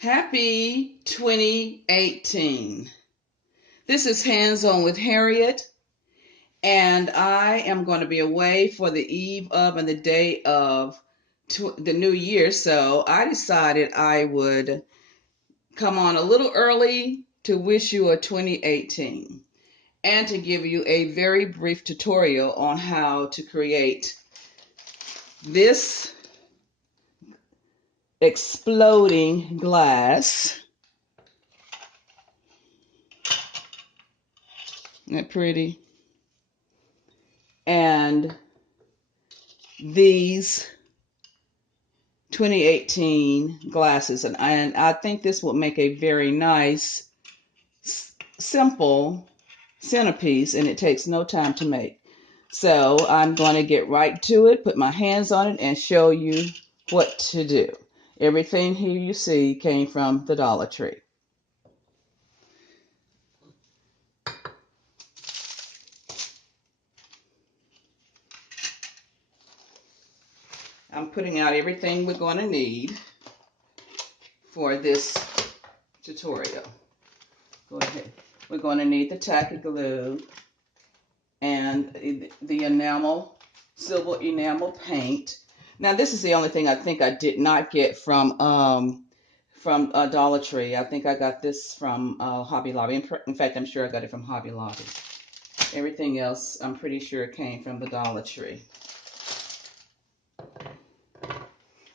Happy 2018. This is Hands On with Harriet, and I am going to be away for the eve of and the day of the new year. So I decided I would come on a little early to wish you a 2018 and to give you a very brief tutorial on how to create this exploding glass. Isn't that pretty? And these 2018 glasses, and I think this will make a very nice, simple centerpiece, and it takes no time to make. So I'm going to get right to it, put my hands on it, and show you what to do. Everything here you see came from the Dollar Tree. I'm putting out everything we're going to need for this tutorial. Go ahead. We're going to need the tacky glue and the enamel, silver enamel paint. Now this is the only thing I think I did not get from Dollar Tree. I think I got this from Hobby Lobby. In fact, I'm sure I got it from Hobby Lobby. Everything else, I'm pretty sure came from the Dollar Tree.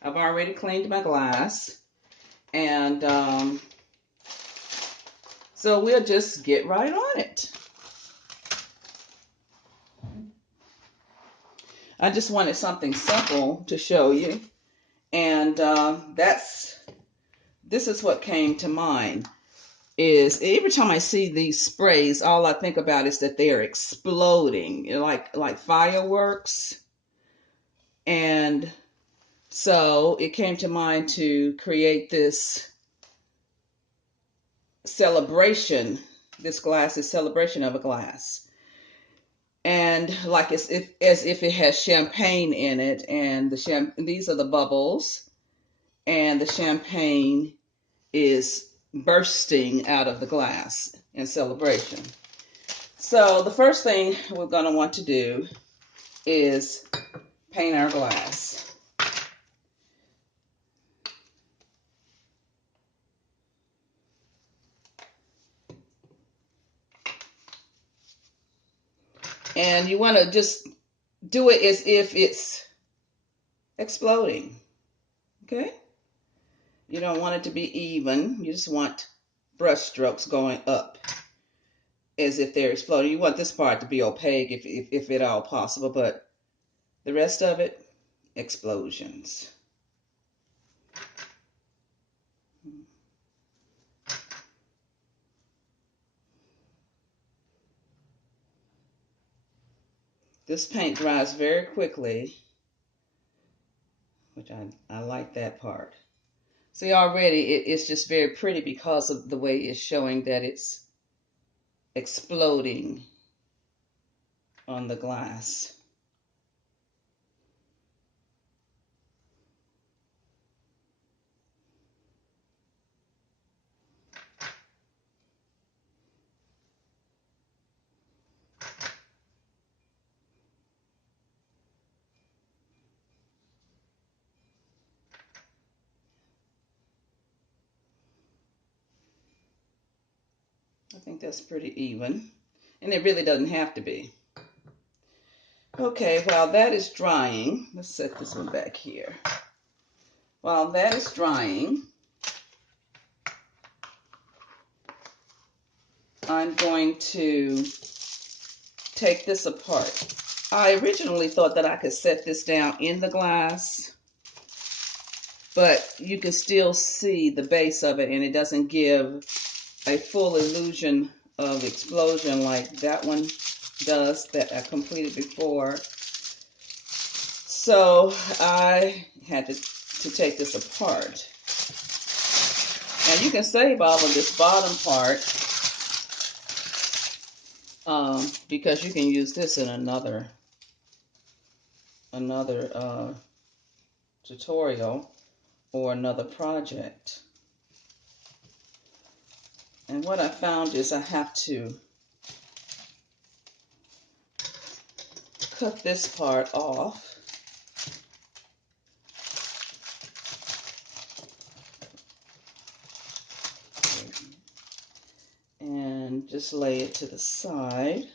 I've already cleaned my glass, and so we'll just get right on it. I just wanted something simple to show you, and this is what came to mind. Is every time I see these sprays, all I think about is that they are exploding, like fireworks. And so it came to mind to create this celebration. This glass is celebration of a glass, and like as if it has champagne in it, and these are the bubbles, and the champagne is bursting out of the glass in celebration. So the first thing we're going to want to do is paint our glass. And you want to just do it as if it's exploding, okay? You don't want it to be even. You just want brush strokes going up as if they're exploding. You want this part to be opaque if at all possible, but the rest of it, explosions. This paint dries very quickly, which I like that part. See, already it's just very pretty because of the way it's showing that it's exploding on the glass. I think that's pretty even, and it really doesn't have to be. Okay, while that is drying, let's set this one back here. While that is drying, I'm going to take this apart. I originally thought that I could set this down in the glass, but you can still see the base of it, and it doesn't give a full illusion of explosion like that one does that I completed before. So I had to take this apart. Now you can save all of this bottom part because you can use this in another tutorial or another project. And what I found is I have to cut this part off. And just lay it to the side.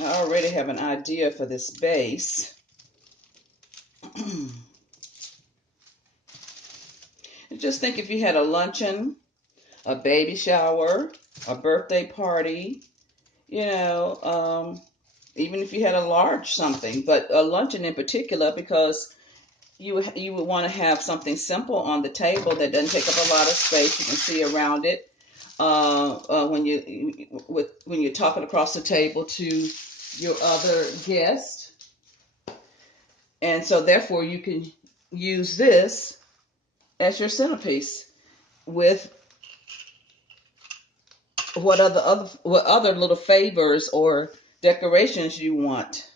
I already have an idea for this base. Just think if you had a luncheon, a baby shower, a birthday party, you know, even if you had a large something, but a luncheon in particular, because you would want to have something simple on the table that doesn't take up a lot of space. You can see around it when you're talking across the table to your other guest, and so therefore you can use this as your centerpiece with what other little favors or decorations you want.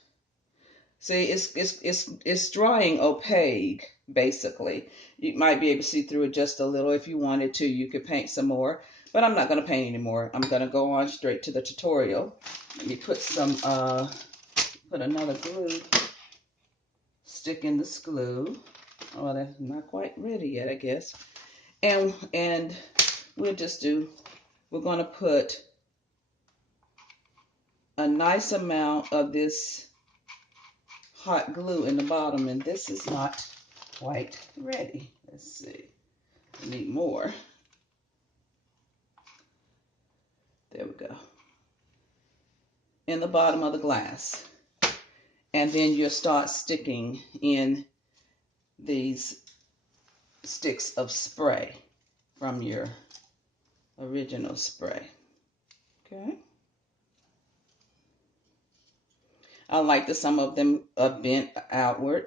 See, it's drawing opaque, basically. You might be able to see through it just a little. If you wanted to, you could paint some more. But I'm not going to paint anymore. I'm going to go on straight to the tutorial. Let me put another glue stick in this glue. Oh, that's not quite ready yet, I guess. And we're going to put a nice amount of this hot glue in the bottom, and this is not quite ready. Let's see. I need more. There we go. In the bottom of the glass. And then you'll start sticking in these sticks of spray from your original spray. Okay. I like that some of them are bent outward.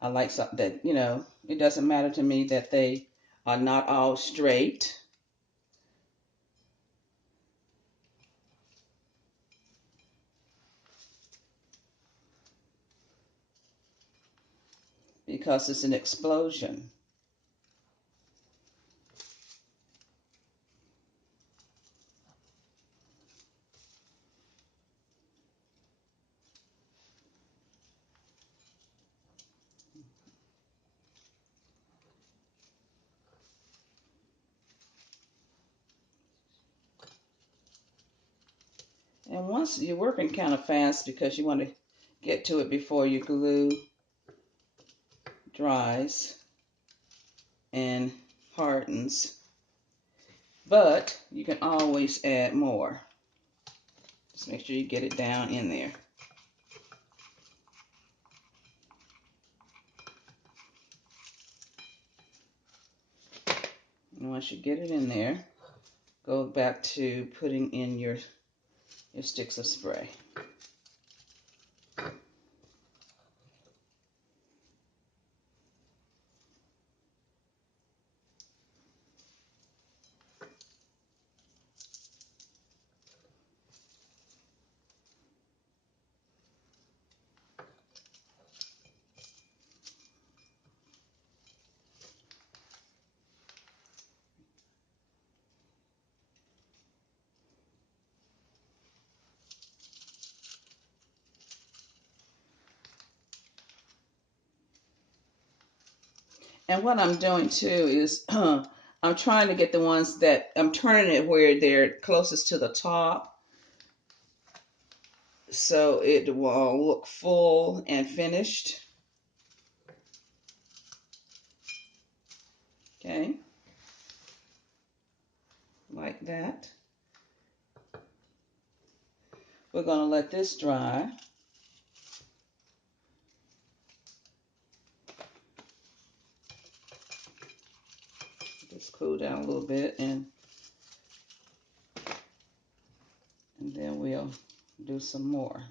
I like some that, it doesn't matter to me that they are not all straight. Because it's an explosion. And once you're working kind of fast because you want to get to it before your glue dries and hardens. But you can always add more. Just make sure you get it down in there. And once you get it in there, go back to putting in your sticks of spray. And what I'm doing too is I'm trying to get the ones that I'm turning it where they're closest to the top, so it will look full and finished. Okay, like that. We're going to let this dry. Just cool down a little bit, and then we'll do some more.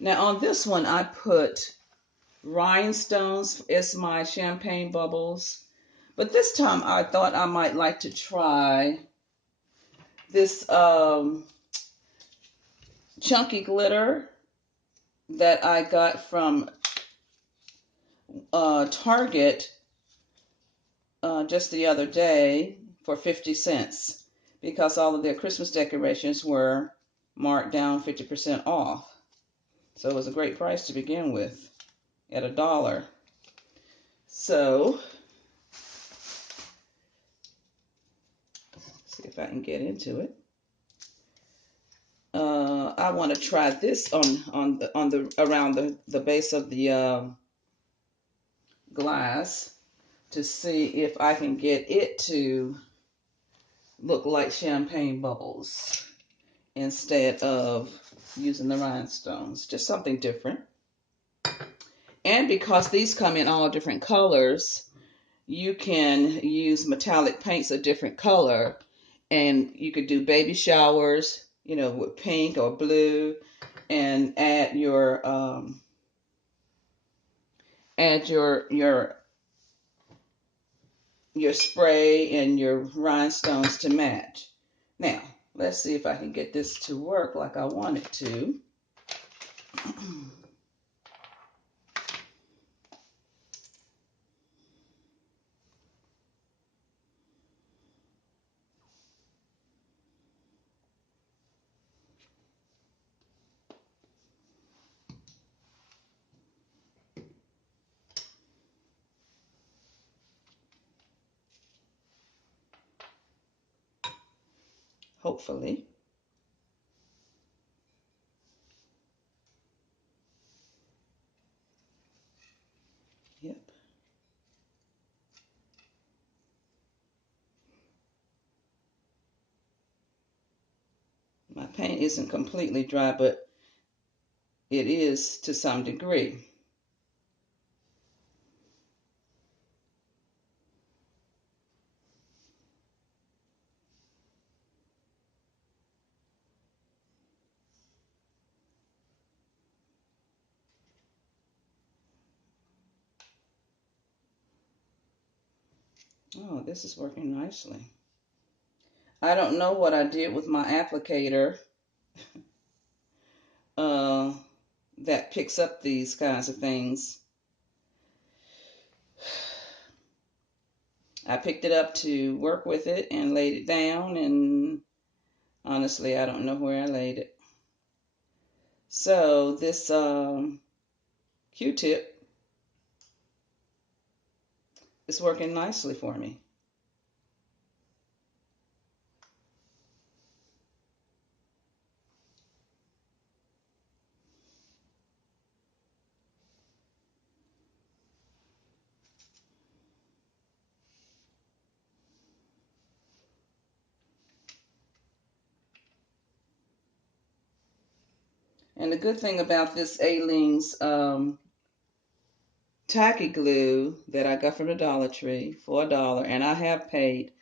Now on this one, I put rhinestones as my champagne bubbles. But this time I thought I might like to try this chunky glitter that I got from Target just the other day for 50 cents because all of their Christmas decorations were marked down 50% off. So it was a great price to begin with at $1. So, see if I can get into it. I want to try this on the around the base of the glass to see if I can get it to look like champagne bubbles instead of using the rhinestones. Just something different. And because these come in all different colors, you can use metallic paints a different color, and you could do baby showers, you know, with pink or blue, and add your spray and your rhinestones to match. Now, let's see if I can get this to work like I want it to. Hopefully. Yep. My paint isn't completely dry, but it is to some degree. Oh, this is working nicely. I don't know what I did with my applicator uh, that picks up these kinds of things. I picked it up to work with it and laid it down, and honestly, I don't know where I laid it. So this Q-tip is working nicely for me. And the good thing about this Aleene's tacky glue that I got from the Dollar Tree for $1, and I have paid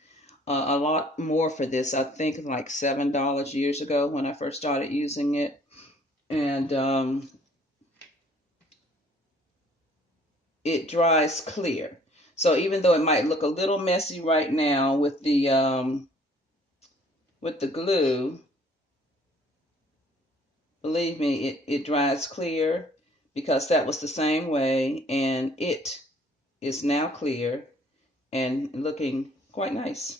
a lot more for this. I think like $7 years ago when I first started using it. And it dries clear. So even though it might look a little messy right now with the glue, believe me, it dries clear because that was the same way, and it is now clear and looking quite nice.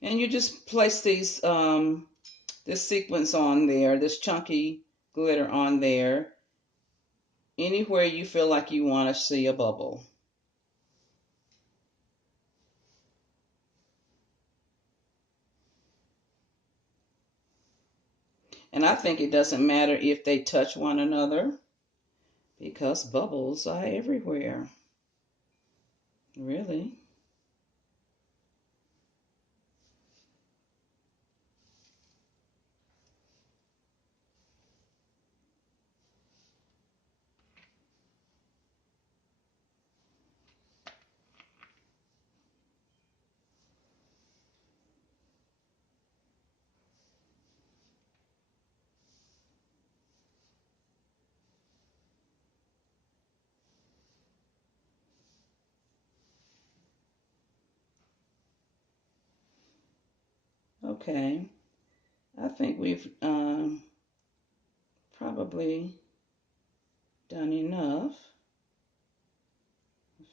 And you just place these this sequence on there, this chunky glitter on there, anywhere you feel like you want to see a bubble. And I think it doesn't matter if they touch one another because bubbles are everywhere. Really. Okay. I think we've probably done enough.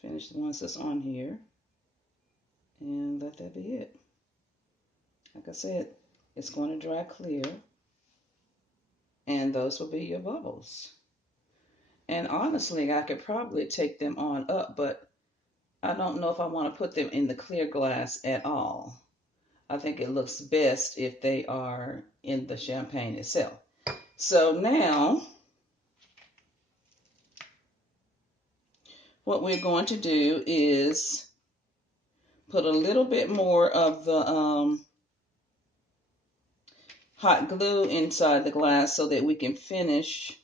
Finish the ones that's on here and let that be it. Like I said, it's going to dry clear and those will be your bubbles. And honestly, I could probably take them on up, but I don't know if I want to put them in the clear glass at all. I think it looks best if they are in the champagne itself. So now, what we're going to do is put a little bit more of the hot glue inside the glass so that we can finish.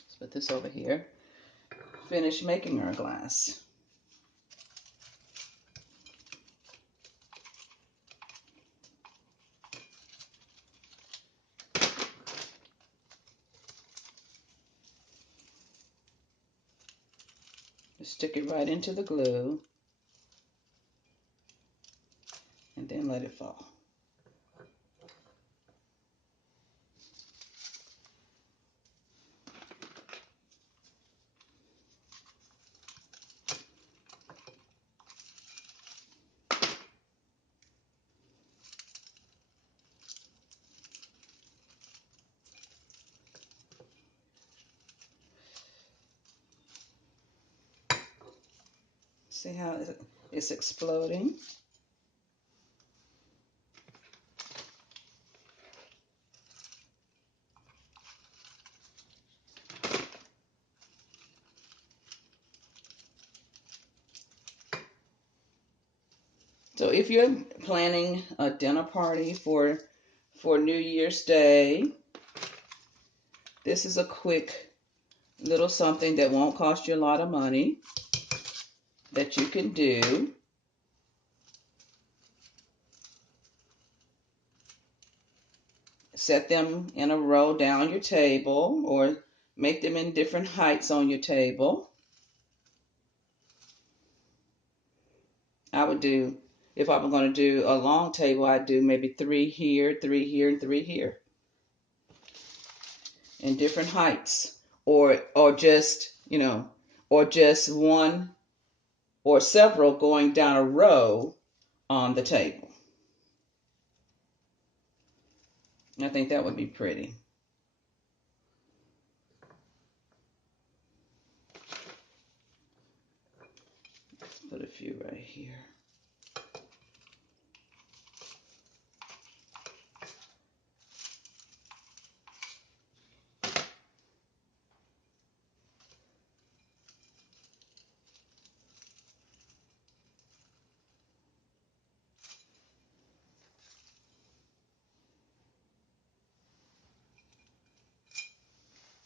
Let's put this over here. Finish making our glass. Just stick it right into the glue and then let it fall. See how it's exploding? So if you're planning a dinner party for New Year's Day, this is a quick little something that won't cost you a lot of money that you can do. Set them in a row down your table or make them in different heights on your table. I would do, if I were going to do a long table, I'd do maybe 3 here, 3 here, and 3 here in different heights, or just, or just one or several going down a row on the table. I think that would be pretty. Put a few right here.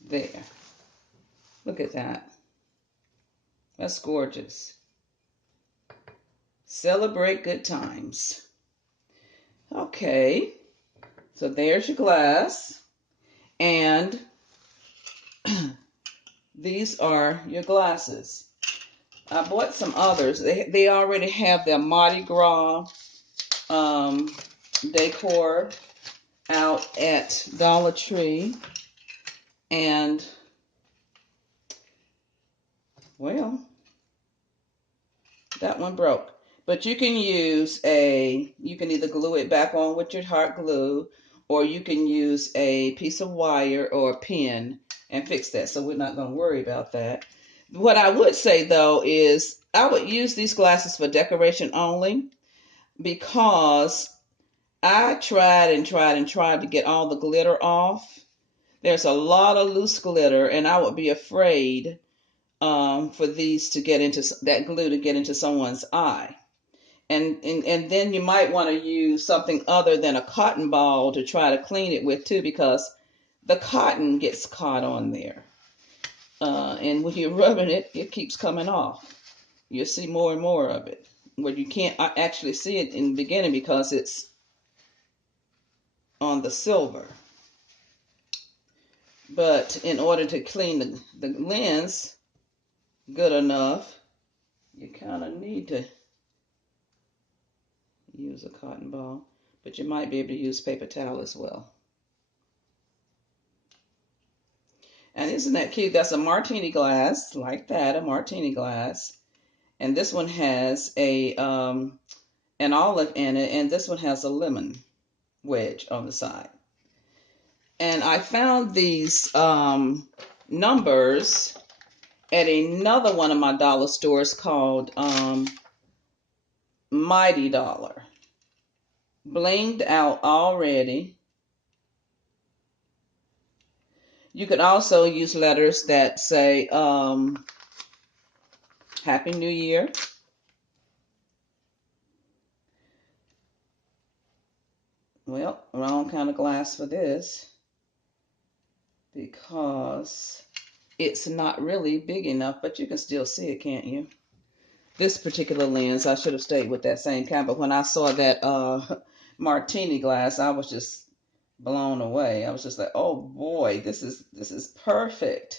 There. Look at that. That's gorgeous. Celebrate good times. Okay. So there's your glass. And these are your glasses. I bought some others. They already have their Mardi Gras decor out at Dollar Tree. And, well, That one broke. But you can you can either glue it back on with your hot glue, or you can use a piece of wire or a pin and fix that. So we're not going to worry about that. What I would say though is I would use these glasses for decoration only, because I tried and tried and tried to get all the glitter off. There's a lot of loose glitter, and I would be afraid for these to get into that glue to get into someone's eye. And then you might want to use something other than a cotton ball to try to clean it with too, because the cotton gets caught on there. And when you're rubbing it, it keeps coming off. You'll see more and more of it. Where you can't actually see it in the beginning because it's on the silver. But in order to clean the lens good enough, you kind of need to use a cotton ball, but you might be able to use paper towel as well. And isn't that cute? That's a martini glass, like that, a martini glass. And this one has a an olive in it, and this one has a lemon wedge on the side. And I found these numbers at another one of my dollar stores called Mighty Dollar. Blinged out already. You could also use letters that say Happy New Year. Well, wrong kind of glass for this, because it's not really big enough, but you can still see it, can't you? This particular lens, I should have stayed with that same kind, but when I saw that martini glass, I was just blown away. I was just like, oh boy, this is perfect.